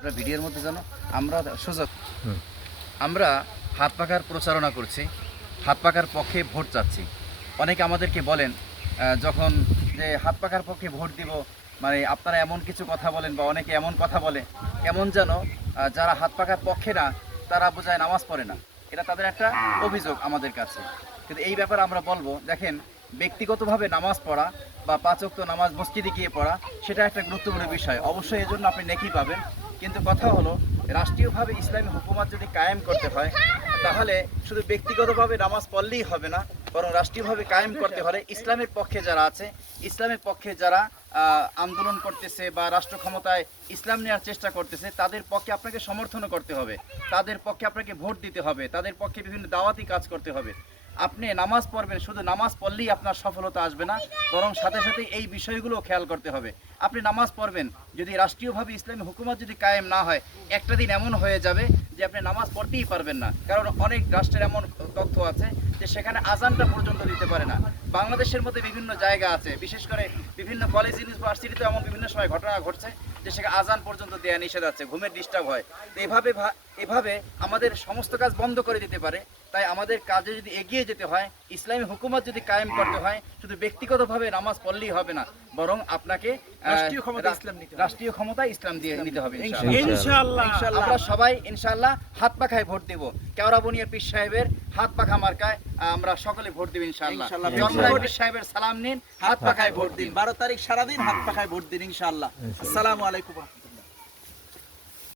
আমরা ভিডিওর মধ্যে জানো আমরা সুযোগ আমরা হাত পাখার প্রচারণা করছি, হাত পাখার পক্ষে ভোট চাচ্ছি। অনেকে আমাদেরকে বলেন যখন যে হাত পাখার পক্ষে ভোট দিব, মানে আপনারা এমন কিছু কথা বলেন বা অনেকে এমন কথা বলে কেমন যেন যারা হাত পাখার পক্ষে না তারা বোঝায় নামাজ পড়ে না। এটা তাদের একটা অভিযোগ আমাদের কাছে। কিন্তু এই ব্যাপারে আমরা বলবো, দেখেন, ব্যক্তিগতভাবে নামাজ পড়া বা ৫ ওয়াক্ত নামাজ মসজিদে গিয়ে পড়া সেটা একটা গুরুত্বপূর্ণ বিষয়, অবশ্যই এজন্য আপনি নেকি পাবেন। কিন্তু কথা হলো, রাষ্ট্রীয়ভাবে ইসলামী হুকুমত যদি কায়েম করতে হয় তাহলে শুধু ব্যক্তিগতভাবে নামাজ পড়লেই হবে না, বরং রাষ্ট্রীয়ভাবে কায়েম করতে হলে ইসলামের পক্ষে যারা আছে, ইসলামের পক্ষে যারা আন্দোলন করতেছে বা রাষ্ট্র ক্ষমতায় ইসলাম নেওয়ার চেষ্টা করতেছে, তাদের পক্ষে আপনাকে সমর্থনও করতে হবে, তাদের পক্ষে আপনাকে ভোট দিতে হবে, তাদের পক্ষে বিভিন্ন দাওয়াতি কাজ করতে হবে। আপনি নামাজ পড়বেন, শুধু নামাজ পড়লেই আপনার সফলতা আসবে না, বরং সাথে সাথে এই বিষয়গুলো খেয়াল করতে হবে। আপনি নামাজ পড়বেন, যদি রাষ্ট্রীয়ভাবে ইসলামী হুকুমত যদি কায়েম না হয়, একটা দিন এমন হয়ে যাবে যে আপনি নামাজ পড়তেই পারবেন না। কারণ অনেক রাষ্ট্রের এমন তথ্য আছে যে সেখানে আজানটা পর্যন্ত দিতে পারে না। বাংলাদেশের মধ্যে বিভিন্ন জায়গা আছে, বিশেষ করে বিভিন্ন কলেজ ইউনিভার্সিটিতে এমন বিভিন্ন সময় ঘটনা ঘটছে যে সেখানে আজান পর্যন্ত দেয়া নিষেধ আছে, ঘুমের ডিস্টার্ব হয়। তো এভাবে আমাদের সমস্ত কাজ বন্ধ করে দিতে পারে। তাই আমাদের কাজে যদি এগিয়ে যেতে হয়, ইসলামী হুকুমত যদি কায়েম করতে হয়, শুধু ব্যক্তিগতভাবে নামাজ পড়লেই হবে না, বরং আপনাকে রাষ্ট্রীয় ক্ষমতা ইসলাম দিয়ে নিতে হবে ইনশাআল্লাহ। আমরা সবাই ইনশাআল্লাহ হাত পাখায় ভোট দেব। কেওড়াবনিয়া পীর সাহেবের হাত পাখা মার্কায় আমরা সকলে ভোট দেব ইনশাআল্লাহ। জন্মদিন পীর সাহেবের সালাম নিন, হাত পাখায় ভোট দিন। 12 তারিখ সারাদিন হাত পাখায় ভোট দিন ইনশাআল্লাহ। আসসালামু আলাইকুম।